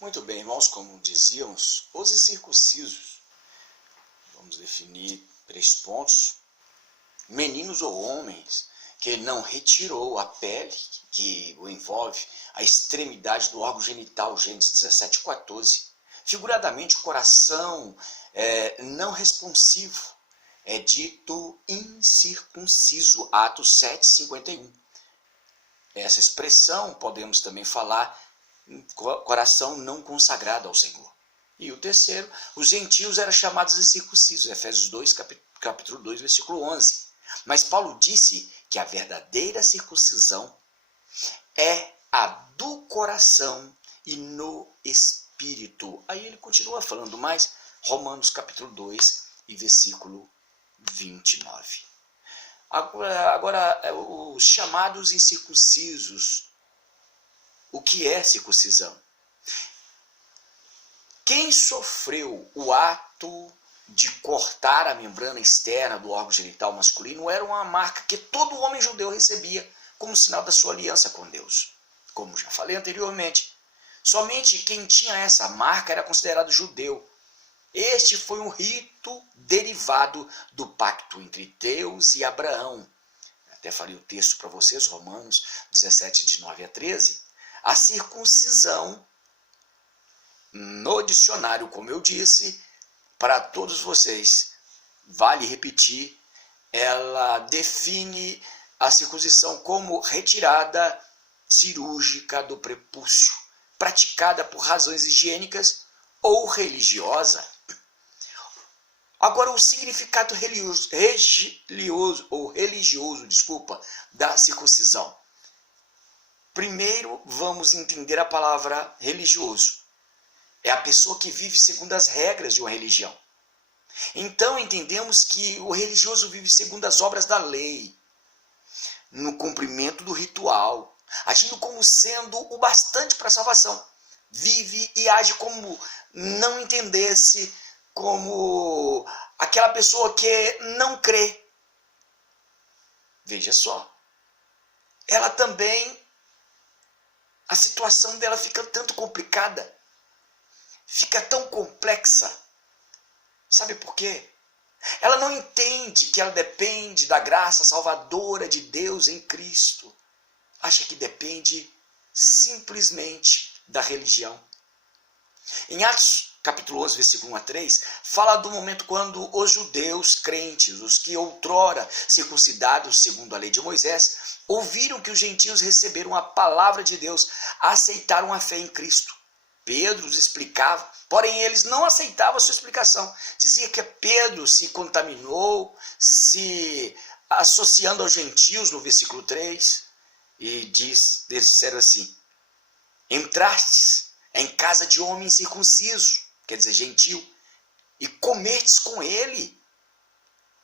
Muito bem, irmãos, como dizíamos, os incircuncisos, vamos definir 3 pontos, meninos ou homens, que não retirou a pele que o envolve, a extremidade do órgão genital, Gênesis 17:14, figuradamente o coração não responsivo, é dito incircunciso, Atos 7:51. Essa expressão podemos também falar coração não consagrado ao Senhor. E o terceiro, os gentios eram chamados incircuncisos, Efésios 2, capítulo 2, versículo 11. Mas Paulo disse que a verdadeira circuncisão é a do coração e no espírito. Aí ele continua falando mais, Romanos capítulo 2 e versículo 29. Agora os chamados incircuncisos, o que é circuncisão? Quem sofreu o ato de cortar a membrana externa do órgão genital masculino era uma marca que todo homem judeu recebia como sinal da sua aliança com Deus. Como já falei anteriormente, somente quem tinha essa marca era considerado judeu. Este foi um rito derivado do pacto entre Deus e Abraão. Até falei o texto para vocês, Romanos 17, de 9 a 13. A circuncisão, no dicionário, como eu disse, para todos vocês, vale repetir, ela define a circuncisão como retirada cirúrgica do prepúcio, praticada por razões higiênicas ou religiosa. Agora, o significado religioso da circuncisão. Primeiro, vamos entender a palavra religioso. É a pessoa que vive segundo as regras de uma religião. Então, entendemos que o religioso vive segundo as obras da lei, no cumprimento do ritual, agindo como sendo o bastante para a salvação. Vive e age como não entendesse, como aquela pessoa que não crê. Veja só, ela também, a situação dela fica tanto complicada, fica tão complexa. Sabe por quê? Ela não entende que ela depende da graça salvadora de Deus em Cristo. Acha que depende simplesmente da religião. Em Atos capítulo 11, versículo 1 a 3, fala do momento quando os judeus crentes, os que outrora circuncidados segundo a lei de Moisés, ouviram que os gentios receberam a palavra de Deus, aceitaram a fé em Cristo. Pedro os explicava, porém eles não aceitavam a sua explicação. Dizia que Pedro se contaminou, se associando aos gentios, no versículo 3, e disseram assim: entrastes em casa de homem circunciso, quer dizer, gentil, e comertes com ele.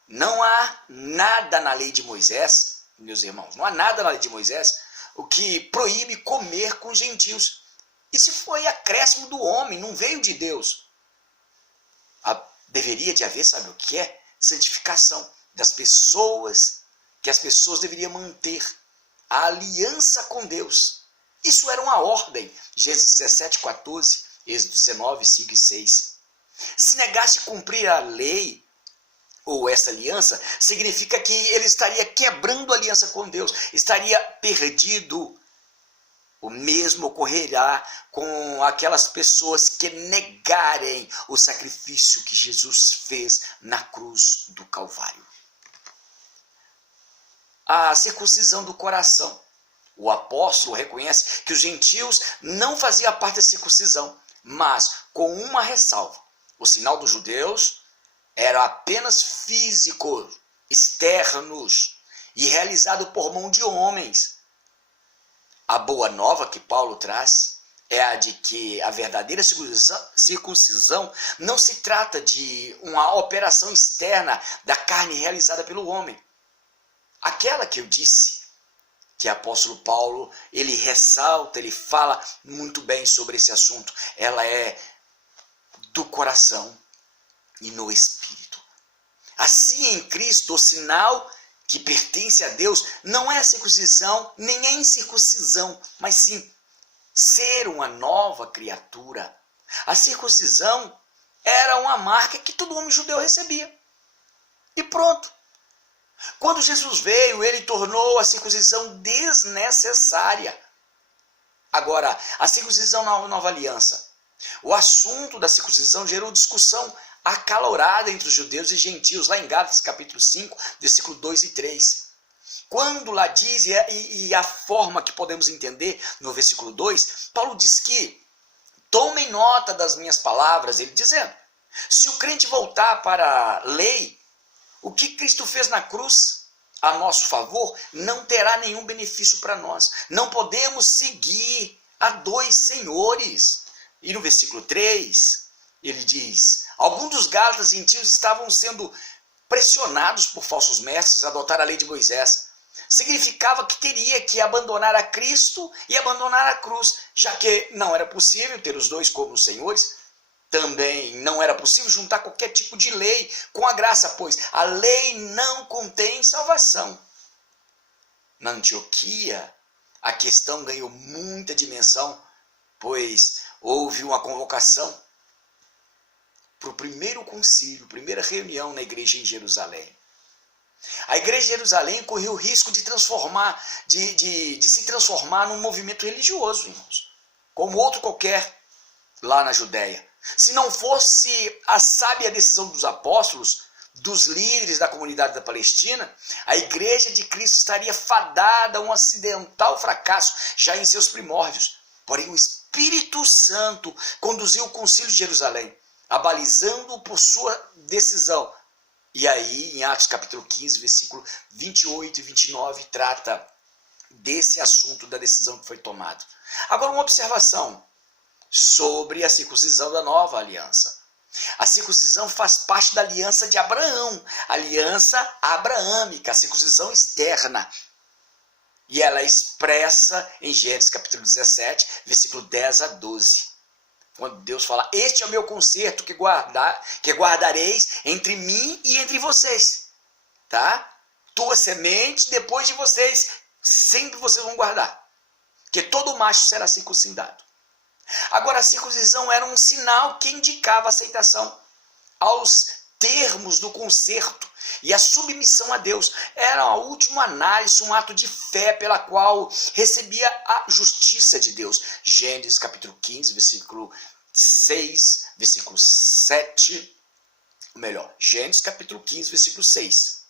Não há nada na lei de Moisés, meus irmãos, não há nada na lei de Moisés o que proíbe comer com gentios. Isso foi acréscimo do homem, não veio de Deus. Deveria de haver, sabe o que é? Santificação das pessoas, que as pessoas deveriam manter a aliança com Deus. Isso era uma ordem, Gênesis 17:14, Êxodo 19, 5 e 6. Se negasse cumprir a lei, ou essa aliança, significa que ele estaria quebrando a aliança com Deus, estaria perdido. O mesmo ocorrerá com aquelas pessoas que negarem o sacrifício que Jesus fez na cruz do Calvário. A circuncisão do coração. O apóstolo reconhece que os gentios não faziam parte da circuncisão, mas com uma ressalva. O sinal dos judeus era apenas físico, externos e realizado por mão de homens. A boa nova que Paulo traz é a de que a verdadeira circuncisão não se trata de uma operação externa da carne realizada pelo homem. Aquela que eu disse, que o apóstolo Paulo, ele ressalta, ele fala muito bem sobre esse assunto. Ela é do coração e no espírito. Assim, em Cristo, o sinal que pertence a Deus não é a circuncisão, nem é a incircuncisão, mas sim ser uma nova criatura. A circuncisão era uma marca que todo homem judeu recebia. E pronto. Quando Jesus veio, ele tornou a circuncisão desnecessária. Agora, a circuncisão na nova aliança. O assunto da circuncisão gerou discussão acalorada entre os judeus e gentios, lá em Gálatas capítulo 5, versículo 2 e 3. Quando lá diz, e a forma que podemos entender no versículo 2, Paulo diz que, tomem nota das minhas palavras, ele dizendo, se o crente voltar para a lei, o que Cristo fez na cruz a nosso favor não terá nenhum benefício para nós. Não podemos seguir a dois senhores. E no versículo 3, ele diz, alguns dos gálatas gentios estavam sendo pressionados por falsos mestres a adotar a lei de Moisés. Significava que teria que abandonar a Cristo e abandonar a cruz, já que não era possível ter os dois como senhores. Também não era possível juntar qualquer tipo de lei com a graça, pois a lei não contém salvação. Na Antioquia, a questão ganhou muita dimensão, pois houve uma convocação para o primeiro concílio, primeira reunião na igreja em Jerusalém. A igreja de Jerusalém correu o risco de se transformar num movimento religioso, irmãos, como outro qualquer lá na Judéia. Se não fosse a sábia decisão dos apóstolos, dos líderes da comunidade da Palestina, a igreja de Cristo estaria fadada a um acidental fracasso já em seus primórdios. Porém, o Espírito Santo conduziu o concílio de Jerusalém, abalizando-o por sua decisão. E aí, em Atos capítulo 15, versículo 28 e 29, trata desse assunto da decisão que foi tomada. Agora, uma observação sobre a circuncisão da nova aliança. A circuncisão faz parte da aliança de Abraão, aliança abraâmica, a circuncisão externa. E ela é expressa em Gênesis capítulo 17, versículo 10 a 12. Quando Deus fala, este é o meu concerto que guardareis entre mim e entre vocês. Tá? Tua semente depois de vocês, sempre vocês vão guardar. Que todo macho será circuncidado. Agora, a circuncisão era um sinal que indicava a aceitação aos termos do concerto e a submissão a Deus. Era a última análise, um ato de fé pela qual recebia a justiça de Deus. Gênesis capítulo 15, versículo 6, versículo 7, Gênesis capítulo 15, versículo 6,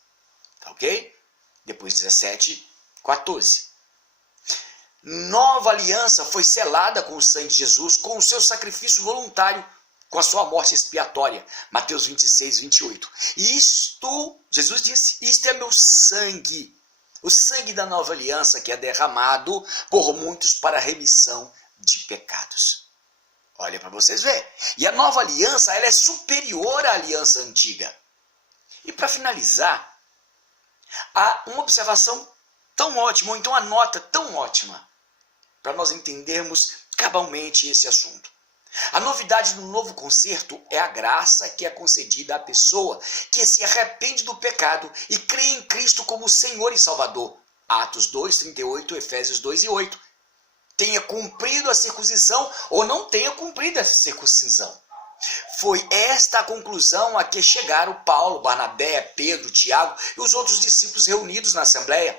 tá ok? Depois 17, 14. Nova aliança foi selada com o sangue de Jesus, com o seu sacrifício voluntário, com a sua morte expiatória. Mateus 26, 28. Isto, Jesus disse, isto é meu sangue, o sangue da nova aliança que é derramado por muitos para a remissão de pecados. Olha para vocês verem. E a nova aliança, ela é superior à aliança antiga. E para finalizar, há uma observação tão ótima, ou então uma nota tão ótima, para nós entendermos cabalmente esse assunto. A novidade do novo concerto é a graça que é concedida à pessoa que se arrepende do pecado e crê em Cristo como Senhor e Salvador. Atos 2, 38, Efésios 2 e 8. Tenha cumprido a circuncisão ou não tenha cumprido essa circuncisão. Foi esta a conclusão a que chegaram Paulo, Barnabé, Pedro, Tiago e os outros discípulos reunidos na Assembleia.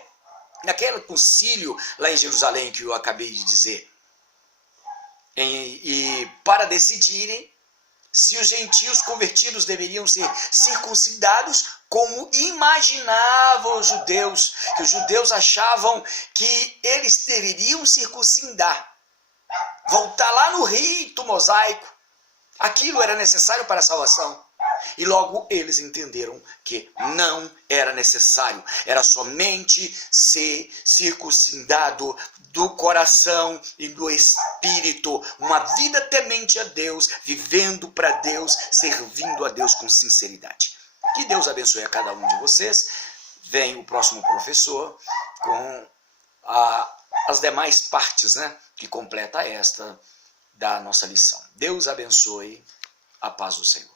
Naquele concílio lá em Jerusalém que eu acabei de dizer. E para decidirem se os gentios convertidos deveriam ser circuncidados como imaginavam os judeus, que os judeus achavam que eles deveriam circuncidar, voltar lá no rito mosaico. Aquilo era necessário para a salvação. E logo eles entenderam que não era necessário. Era somente ser circuncidado do coração e do espírito. Uma vida temente a Deus, vivendo para Deus, servindo a Deus com sinceridade. Que Deus abençoe a cada um de vocês. Vem o próximo professor com as demais partes, que completa esta da nossa lição. Deus abençoe. A paz do Senhor.